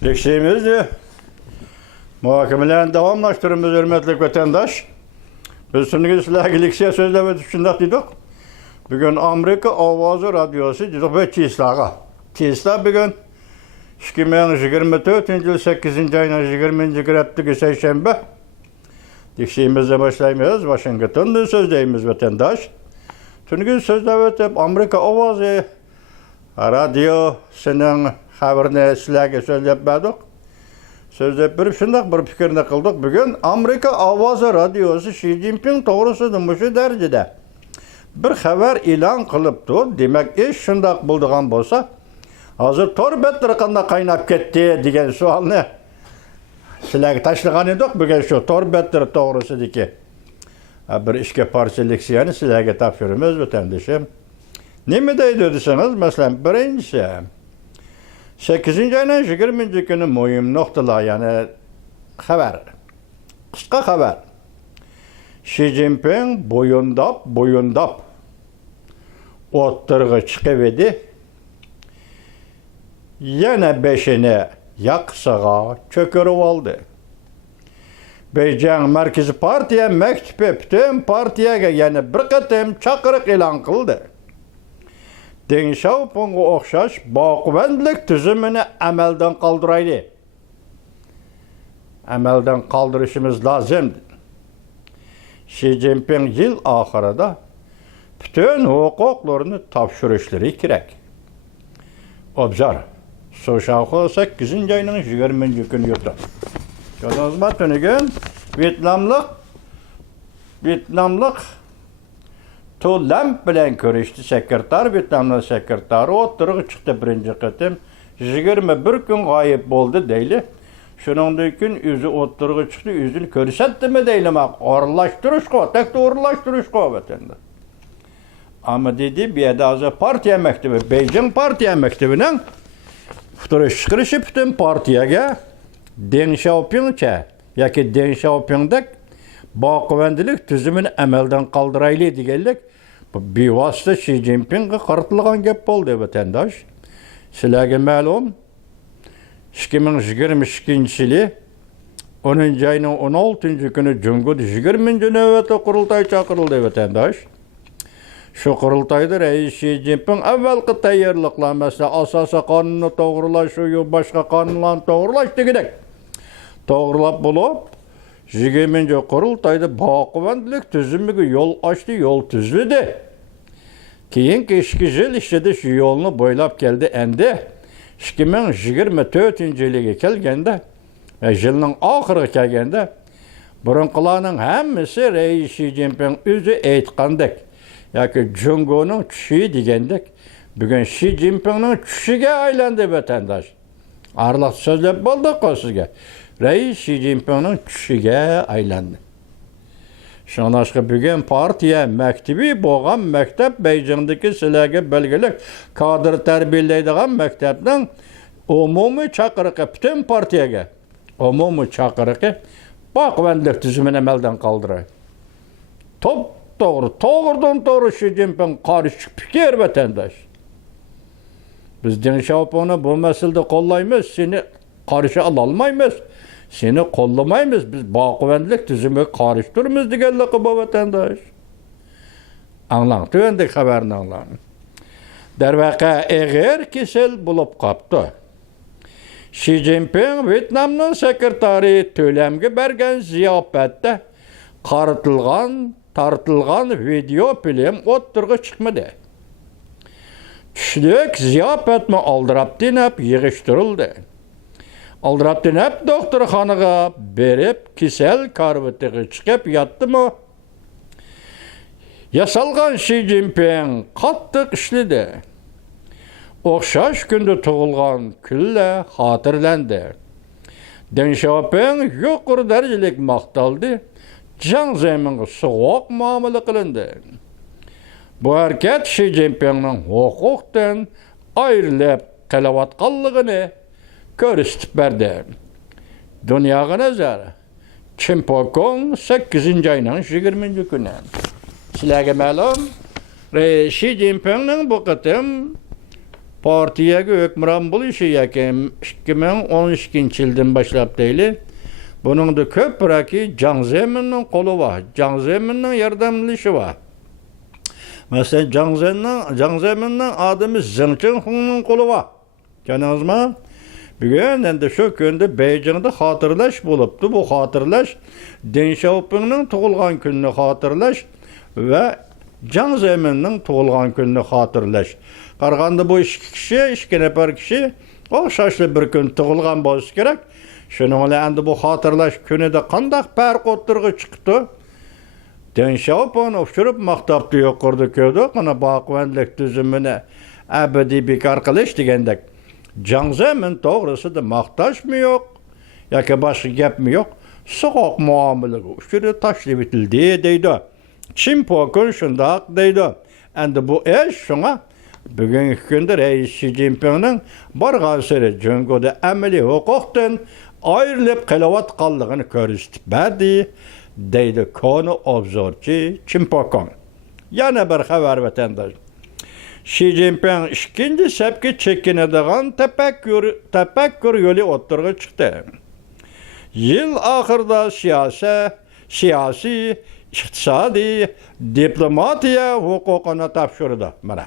Tekşiğimiz muhakemelerini davamlaştırımız hürmetli vatandaş. Biz şimdi sizlerle ilgili sözler ve düşündük dedik. Bugün Amerika Avazı Radyosu dedik ve Çiğislağa. Çiğislağa bugün 2024 yıl 8. ayının 20. günü Seyşembe. Tekşiğimizle başlaymayız. Washington'dan sözdeyimiz vatandaş. Tüngün sözler ve Amerika Avazı Radyosu'nun haberini sizlerle söyleyip verdik. Sözlep berip şundaq bir fikirni qildik. Bugün Amerika Avazı Radyosu Xi Jinping to'g'risida mushu darajada bir xabar e'lon qilibdi. Demak, ish shundaq bo'ldigan bo'lsa, hozir tor betri qanday qaynab ketdi degan savolni sizlarga tashlagan edik. Bugun shu tor betri to'g'risidagi bir ishga parchaleksiyani sizlarga topshiramiz vatandoshim. Nima deydi desangiz, masalan, birinchisi 8. ayının 20. günü mühim noktalar, yani haber, kısa haber. Xi Jinping boyundap oturğu çıkıverdi. Yana beşini yaksağa çökürüp aldı. Beijing Merkezi Partiya mektubu bütün partiyaga yana bir qatim chaqiriq e'lon qildi. Deng Xiaopingga o'xshash boquvvatlik tuzumini amaldan qoldiraydi. Amaldan qoldirishimiz lozim. Xi Jinping yil oxirida bütün huquqlarni topshirishlari kerak. Obzor. So'shaxo 8. ayning 20. kuni yurdi. Ko'rdingizmi tunugun Vyetnamlik To'lam bilan ko'rishdi sekretar, Vyetnamning sekretari o'tirib chiqdi birinchi qatim. 21 kun g'oyib bo'ldi deyli. Shuningdan keyin o'zi o'tirib chiqdi, o'zini ko'rsatdimi deylimak, o'rinlashtirishqo, takda o'rinlashtirishqo vatanda. Ammo dedi, bu yerda partiya maktabi, Beijing partiya maktabining futurish chiqarishi butun partiyaga Deng Xiaopingcha yoki Deng Xiaopingdek boquvvatlik tuzumini amaldan qoldirayli deganlik bevosita Xi Jinpingga qaratilgan gap bo'ldi vatandosh. Sizlarga ma'lum 2022 yili 10. ayning 16. kuni Jungo'da 20. navbatda qurultoy chaqirildi vatandosh. Shu qurultoyda rais Xi Jinping avvalgi tayyorliqlar, masalan, asosiy qonunni to'g'rilash va boshqa qonunlarni to'g'rilash degandek to'g'rilab bo'lib 20. qurultoyda boquvvatlik tuzumiga yo'l ochdi, yo'l tuzildi. Keyingi 2 yil ichida shu yo'lni bo'ylab keldi. Endi 2024 yiliga kelganda, yilning oxiriga kelganda, burunqilarning hammasi rais Xi Jinping o'zi aytgandek yoki Jungo'ning tushi degandek, bugun Xi Jinpingning tushiga aylandi vatandosh. Arliq so'zlab bo'ldi-ku sizga. Rais Xi Jinpingning tushiga aylandi. Shuningdek, bugun partiya maktabi bo'lgan maktab Beijingdagi sizlarga belgili kadr tarbiyalaydigan maktabning umumiy chaqiriqi butun partiyaga, umumiy chaqiriqi boquvvatlik tuzumini amaldan qoldiradi. To'g'ridan to'g'ri Xi Jinping qarshi fikr vatandosh. Biz Deng Xiaopingni bu masalada qo'llaymiz, seni qarshi olmaymiz. Seni qo'llamaymiz, biz boquvvatlik tuzumiga qarshi turamiz deganlik bu vatandosh. Anglang, tuvandek xabarni anglang. Darvaqa eg'ir kasal bo'lib qopti. Xi Jinping Vyetnamning sekretari To'lamga bergan ziyofatda tartilgan video film o'ttirg'i chiqmadi. Tushlik ziyofatni oldirab dinab yig'ishtirildi. Oldirab dinab doktorxonaga berib, kasal karvatiga chiqib yotdimi? Yasalgan Xi Jinping qattiq ishladi. O'xshash kunda tug'ilgan kunlar xotirlandi. Deng Xiaoping yuqori darajalik maqtaldi. Jiang Zeminga sovuq muomala qilindi. Bu harakat Xi Jinpingning huquqdan ayrilib qilayotganligini ko'rsatib berdi. Dunyoga nazar Chimpokong 8. ayning 20. kuni. Sizlarga ma'lum, Xi Jinpingning bu qitim partiyaga hukmron bo'lishi yoki 2012-yildan boshlab deyli. Buningda ko'proq Jiang Zeminning qo'li bor, Jiang Zeminning yordamlashi bor. Masalan, Jiang Zeminning odami Zheng Zhenhongning qo'li bor. Ko'rdingizmi? Bugun endi shu kunda Beijingda xotirlash bo'libdi. Bu xotirlash Deng Xiaopingning tug'ilgan kunini xotirlash va Jiang Zeminning tug'ilgan kunini xotirlash. Qaraganda bu ikki nafar kishi o'xshashli bir kun tug'ilgan bo'lishi kerak. Shuning bilan endi bu xotirlash kunida qanday farq o'tirg'i chiqdi? Deng Xiaoping ushirib maqtabdi yuqorida ko'rdi, qana baquvvatlik tuzumini abadiy bekor qilish degandek. Jiang Zemin to'g'risida maqtashmi yo'q yoki boshqa gapmi yo'q? So'q muomalaga ushirib tashlab etildi deydi. Chimpokun shundoq deydi. Endi bu ish shunga bugungi kunda Rais Xi Jinpingning borgan sari Jungoda amaliy huquqdan ayrilib qilayotganligini ko'rsatib berdi, deydi konu obzorchi Chimpokun. Yana bir xabar vatandosh. Xi Jinping ikkinchi sapga chekinadigan tafakkur yo'li o'ttirg'i chiqdi. Yil oxirida siyosiy, iqtisodiy, diplomatiya huquqini topshirdi. Mana.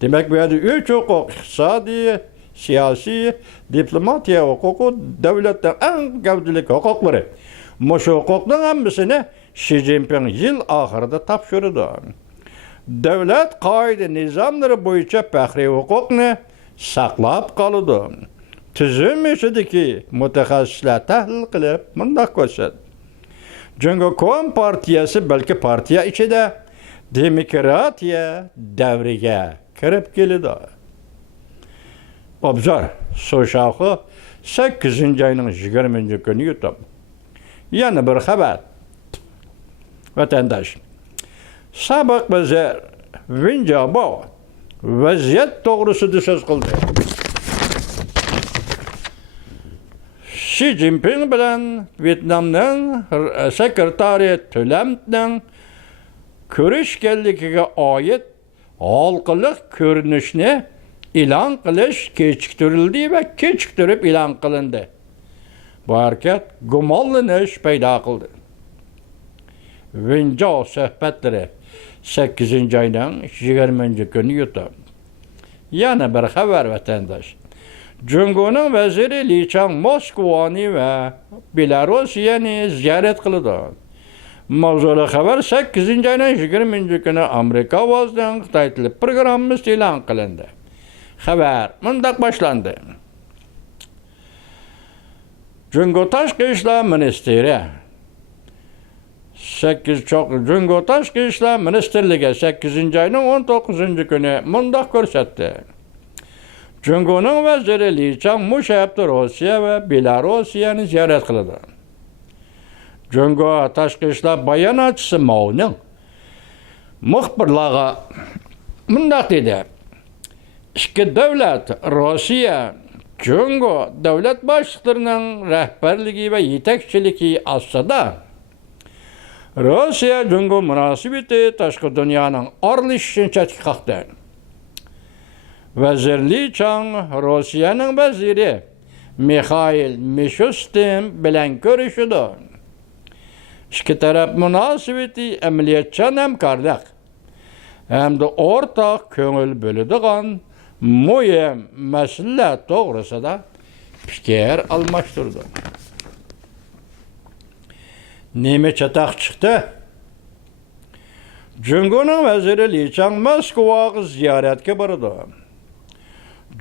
Demak, bu yerda 3 huquq: iqtisodiy, siyosiy, diplomatiya huquqi davlatning eng gavdali huquqlari. Shu huquqning hammasini Xi Jinping yil oxirida topshirdi. Davlat qoida nizomlari bo'yicha faxriy huquqni saqlab qoldi. Tuzum ishidagi mutaxassislar tahlil qilib, bunday ko'rsatdi. Jungo Kom partiyasi balki partiya ichida demokratiya davriga kirib keldi. Obzor, So'shaxi 8-oyning 20-kuni YouTube. Yana bir xabar. Vatandosh. Sobiq vazir Wen Jiabao vaziyat to'g'risida so'z qildi. Xi Jinping bilan Vyetnamning sekretari Tulamning ko'rishganligiga oid halqiliq ko'rinishni e'lon qilish kechiktirildi va kechiktirib e'lon qilindi. Bu harakat gumonlanish paydo qildi. Wen Jiabao suhbatlari 8-oyning 20-kuni YouTube. Yana bir xabar vatandosh. Jungoning vaziri Li Chang Moskvani va Belarusiyani ziyorat qildi. Mavzuli xabar 8-oyning 20-kuni Amerika ovozidan Xitoy tili programmasi e'lon qilindi. Xabar mundaq boshlandi. Jungo Tashqi ishlar ministri Jungo Tashqi ishlar ministrligi 8-oyning 19-kuni mundaq ko'rsatdi. Jungoning vaziri Li Chang Mushayapti Rossiya va Belarusiyani ziyorat qildi. Jungo Tashqi ishlar bayonotchisi Mauning muxbirlarga mundaq dedi. Ikki davlat Rossiya Jungo davlat boshliqlarining rahbarligi va yetakchiligi ostida Rossiya Jungo munosabati tashqi dunyoning aralashishini chetga Vazir Li Chang Rossiyaning vaziri Mikhail Mishustin bilan ko'rishdi. Ikki taraf munosabati amaliyotchan hamkorlik hamda o'rtoq ko'ngil bo'ladigan muhim masalalar to'g'risida fikr almashtirdi. Nima chataq chiqdi? Jungoning vaziri Li Chang Moskvaga ziyoratga bordi.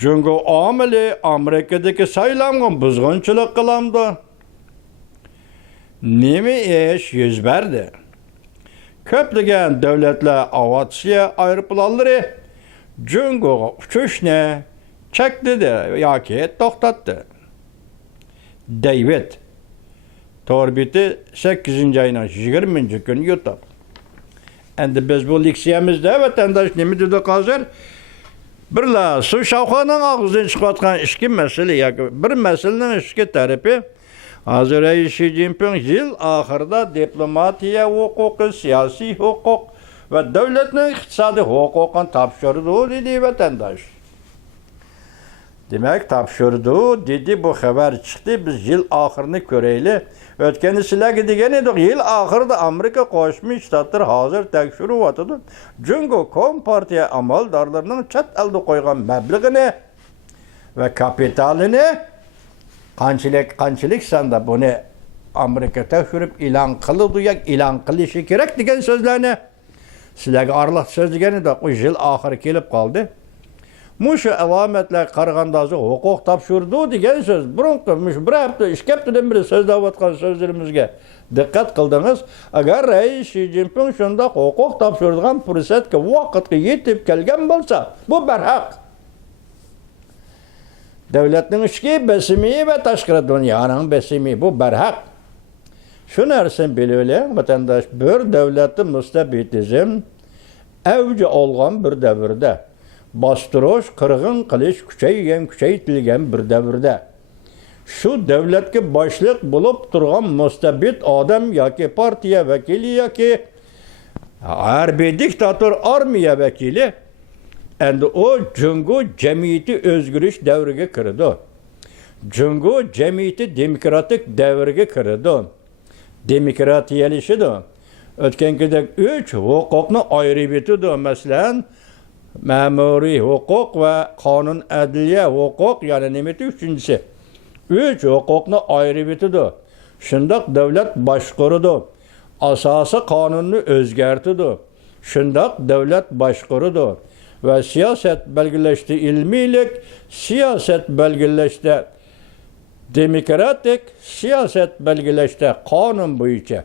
Jungo omili Amerikadagi saylovga buzg'unchilik qildi. Nima ish yuz berdi? Ko'plagan davlatlar aviatsiya aeroplanlari Jungoga uchishni chekladi yoki to'xtatdi. David Torbiti 8-oyning 20-kuni YouTube. Endi biz bu leksiyamizda vatandosh nima dedi hozir? Birla So'shaxoning og'zidan chiqayotgan ikki masala yoki bir masalaning ikki tarafi hozir Xi Jinping yil oxirida diplomatiya huquqi, siyosiy huquq ve devletin iktisadi hukukun tapşırdığı dedi vatandaş. Demek tapşırdı dedi bu haber çıktı biz yıl ahırını köreyli. Ötkeni sizlerge degen edik yıl ahırda Amerika Qo'shma Shtatlar hazır tekshirib atadi. Çünkü Kompartiya amaldarlarının chet elda qo'ygan mablag'ini ve kapitalini qanchalik sanda bunu Amerika tekshirib e'lon qildi e'lon qilishi kerak degan so'zlarni sizlarga orliq so'z degan edik. O yil oxiri kelib qoldi. Muşu alametler qaragandazı hukuk tapşırdı degan söz. Burunqi bir hafta, 2 haftadan beri so'zlayotgan so'zlarimizga diqqat qildingiz. Agar Rais Xi Jinping shunda hukuk tapşıradigan fursatga vaqtga yetib kelgan bo'lsa, bu barhaq. Devletning ichki besimi ve tashqi dunyoning besimi bu barhaq. Shu narsani bilib vatandaş bir devleti mustabidizm avji olgan bir davrda bastırış, qirg'in qilish kuchaytirilgan bir davrda shu davlatga boshliq bo'lib turgan mustabid odam yoki partiya vakili yoki harbiy diktator armiya vakili endi o Jungo jamiyati o'zgarish davriga kirdi. Jungo jamiyati demokratik davrga kirdi. Demokratiyalashdi. O'tgangidek 3 huquqni ayirib etdi. Masalan, ma'muriy huquq ve qonun adliya huquq, yani nimeti üçüncüsü. 3 huquqni ayirib etdi. Shundoq davlat boshqaradi. Asosiy qonunni o'zgartirdi. Shundoq davlat boshqaradi ve siyaset belgilashdi, ilmiylik siyaset belgilashdi, demokratik siyaset belgilashdi, qonun bo'yicha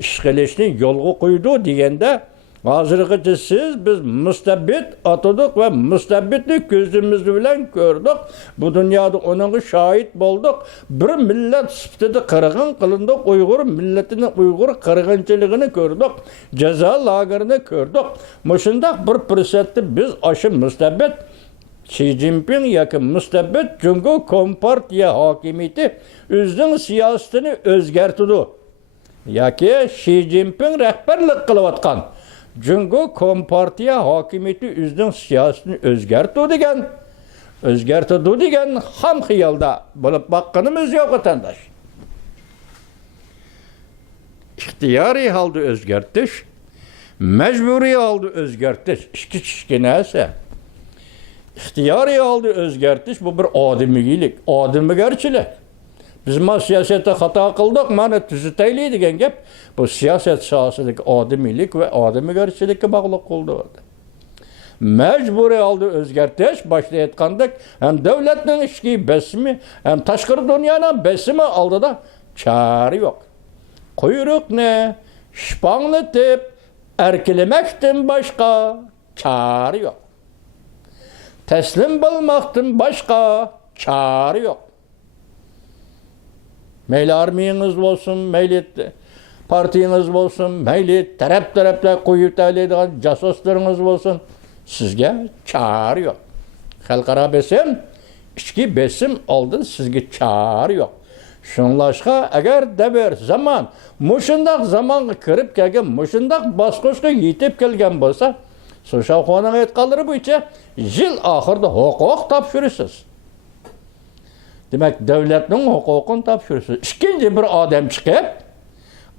ish qilishni yo'lga qo'ydi deganda hozirgacha siz biz mustabid atadık ve mustabidlik gözümüz bilen gördük. Bu dünyada onun şahit bulduk. Bir millet sifatida qirg'in qilindi. Uyg'ur milletinin Uyg'ur qirg'inchiligini gördük. Ceza lagerini gördük. Mushundaq bir fursatda biz aşı mustabid Xi Jinping yoki mustabid Jungo Kompartiya hokimiyati o'zining siyosatini o'zgartirdi. Yoki Xi Jinping rahbarlik qilayotgan Jungo Kompartiya hokimiyati o'zining siyosatini o'zgartirdi degan ham xiyolda bo'lib baqqanimiz yo'q vatandaş. İxtiyoriy holda o'zgartish, majburiy holda o'zgartish ikki narsa. İxtiyoriy holda o'zgartish bu bir odamiylik, odamgarchilik. Biz siyosatda xato qildik, mana tuzataylik degan gap bu siyaset sohasidagi odamiylik ve odamgarchilikka bog'liq bo'ldi. Mecburi holda o'zgartish boshda aytgandek, hem davlatning ichki besimi, hem tashqi dunyoning besimi oldida chora yo'q. Quyruqni, shpanglatib, erkilamakdan boshqa chora yo'q. Taslim bo'lmoqdan boshqa chora yo'q. Meyli armiyanız olsun, meyli partiyiniz olsun, meyli taraflar koyup taylaydigan jasuslarınız olsun, sizge çağrı yok. Xalqaro besim, ichki besim oldin sizge çağrı yok. Şunlaşqa agar dabir zaman, mushundaq zamanga kirib kelgan, mushundaq bosqichga yetib kelgan bo'lsa, So'shavxonaning aytganlari bo'yicha yil oxirida huquq topshirasiz. Demek devletinin hukukunu tapşırırsın. İkinci bir adam çıkıp,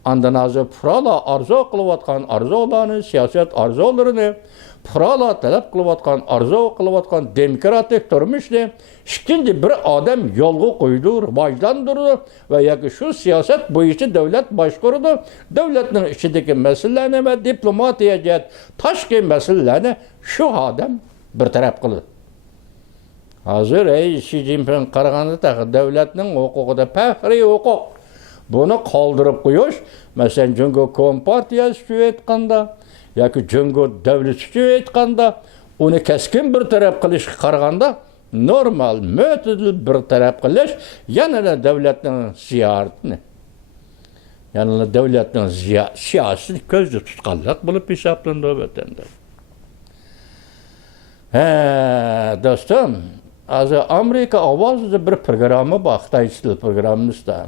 andan azı pırala arzu kılıvatkan arzularını, siyaset arzularını, pırala talep kılıvatkan arzu kılıvatkan demokratik durmuştu. İkinci bir adam yolgu koydu, rivajlandırdı ve yaki şu siyaset bu işi devlet başkurdu. Devletin içindeki meselelerini ve diplomatiye cihet taşki meselelerini şu adam bir taraf kıldı. Hazır Xi Jinping qaraganda devletning huquqida faxriy huquq. Bunu qoldirib qo'yish, masalan Jungo Kompartiyasi uchun aytganda yoki Jungo davlati uchun aytganda, uni keskin bir taraf qilishga qaraganda normal, mo'tadil bir taraf qilish, yana davlatning ziyoratini, yana davlatning siyosiy ko'zda tutganlik bo'lib hisoblandi vatanda. Do'stim, az Amerika ovozida bir programı bor, Xitoy programımızda.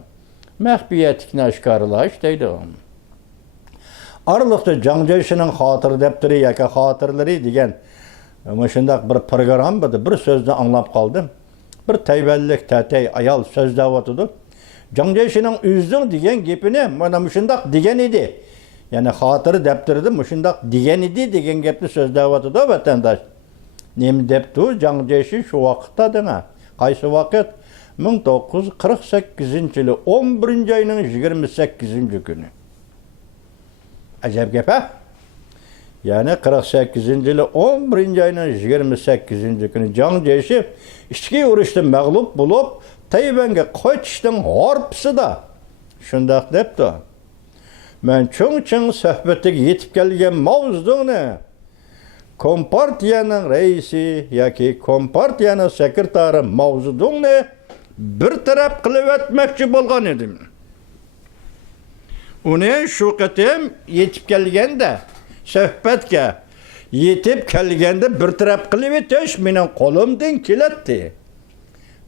Maxfiyatlikni oshkorlash deydi. Arılıqda Zhang Jiexi'nin xatır defteri yoki xatırları degan shundoq bir program budi. Bir so'zni anglab qoldim. Bir tayvanlik tatay ayol so'zlayotdi. Zhang Jiexi'nin o'zining degan gapini mana shundoq degan edi. Ya'ni xatır defterida shundoq degan edi degan gapni so'zlayotdi vatandosh. Nima debdi? Zhang Jiechi shu vaqtda dema. Qaysi vaqt? 1948-yili 11-oyning 28-kuni. Ajab gap ha? Yani 48-yili 11-oyning 28-kuni Zhang Jiechi ichki urushda mag'lub bo'lib, Tayvanga qochishning horpisida shundoq debdi. Men cho'ng-cho'ng suhbatiga yetib kelgan Mao Zedongni Kompartiyaning raisi yoki Kompartiyaning sekretari Mao Zedongni bir taraf qilib o'tmoqchi bo'lgan edim. Uni shu qatim yetib kelganda, suhbatga yetib kelganda bir taraf qilib o'tish mening qo'limdan keladi.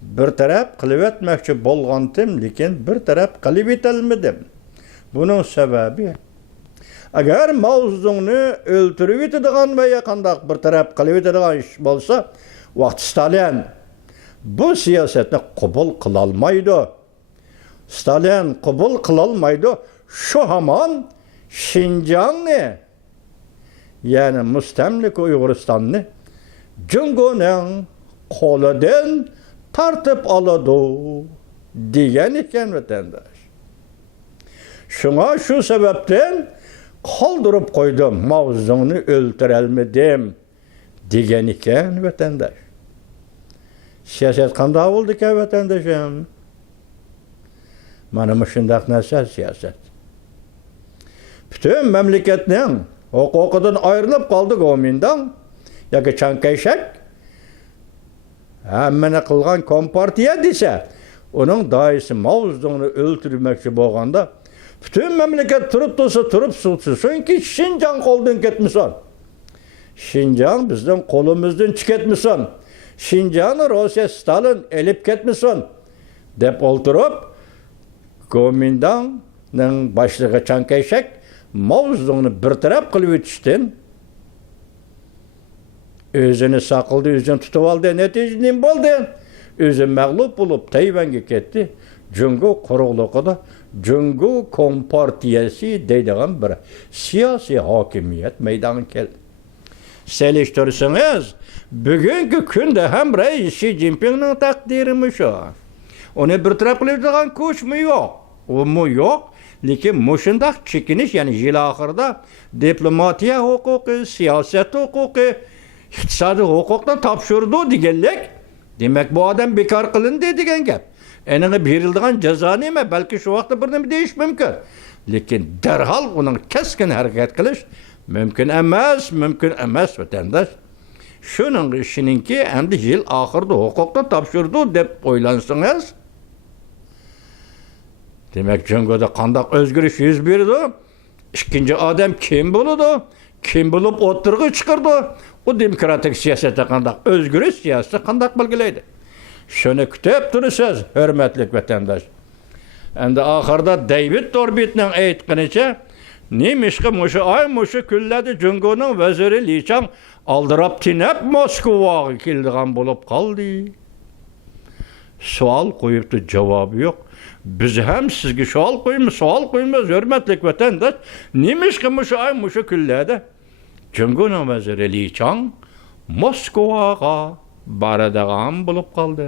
Bir taraf qilib o'tmoqchi bo'lgandim, lekin bir taraf qilib o'tolmadim. Buning sababi agar Mao Zedongni o'ltirib o'tadigan va qandaq bir taraf qilib o'tadigan ish bo'lsa, vaqt Stalin bu siyosatni qabul qila olmaydi. Stalin qabul qila olmaydi. Şu hamon Xinjiangni, yani mustamlik Uyg'uristonni Jungoning qo'lidan tartib oladi degan ekan vatandosh. Shunga shu sababdan qoldirib qo'ydim. Mao Zedongni o'ltira olmadim degan ekan vatandosh. Siyosat qanday bo'ldi ekan vatandoshim? Mana shunday narsa siyosat. Bütün memleketning huquqidan ayrılıp kaldı Kuomintang yoki Chiang Kai-shek hammani qilgan Kompartiya desa, uning doisi Mao Zedongni o'ltirmoqchi bo'lganda bütün memleket turib tursa turib chunki Xinjiang qo'ldan ketmasin. Xinjiang bizning qo'limizdan chiqatmasin. Xinjiangni Rossiya Stalin elib ketmasin deb o'ltirib Kuomintangning boshlig'i Chiang Kai-shek Mao Zedongni bir taraf qilib o'tishdan o'zini saqladi, o'zini tutib oldi. Natija nima bo'ldi? O'zi mag'lub bo'lib Tayvanga ketdi. Jungo quruqligida Jungo Kompartiyasi deydigan bir siyosiy hokimiyat maydoniga keldi. Selishtirsangiz, bugungi kunda ham rais Xi Jinpingning taqdiri shu. Uni bir taraf qilib o'tadigan kuch yo'q. U yo'q. Lekin mushundaq chekinish, ya'ni yil oxirida diplomatiya huquqi, siyosat huquqi, iqtisodiy huquqdan topshirdi deganlik, demak bu odam bekor qilindi degan gap. Endi beriladigan jazo nima? Balki shu vaqtda bir nima deyish mumkin. Lekin darhol uning keskin harakat qilish mumkin emas vatandosh. Shuning ishiningki, endi yil oxirida huquqdan topshirdi deb o'ylansangiz, demek Jungo'da qandaq o'zgarish yuz berdi? İkinci adam kim bo'ladi? Kim bo'lib o'tirg'i chiqardi? O demokratik siyosatda qandaq o'zgarish siyosati qandaq belgilaydi? Shuni kutib turasiz, hurmatli vatandosh. Endi oxirida David Torbitning aytganicha, nemishqa mushu kunlarda Jungo'ning vaziri Li Chang aldirab tinab Moskvaga keldigan bo'lib qoldi. Savol qo'yibdi, javobi yo'q. Biz ham sizga savol qo'yamiz, hurmatli vatandosh. Nemishqa mushu kunlarda Jungo'ning vaziri Li Chang Moskvaga boradigan bo'lib qoldi.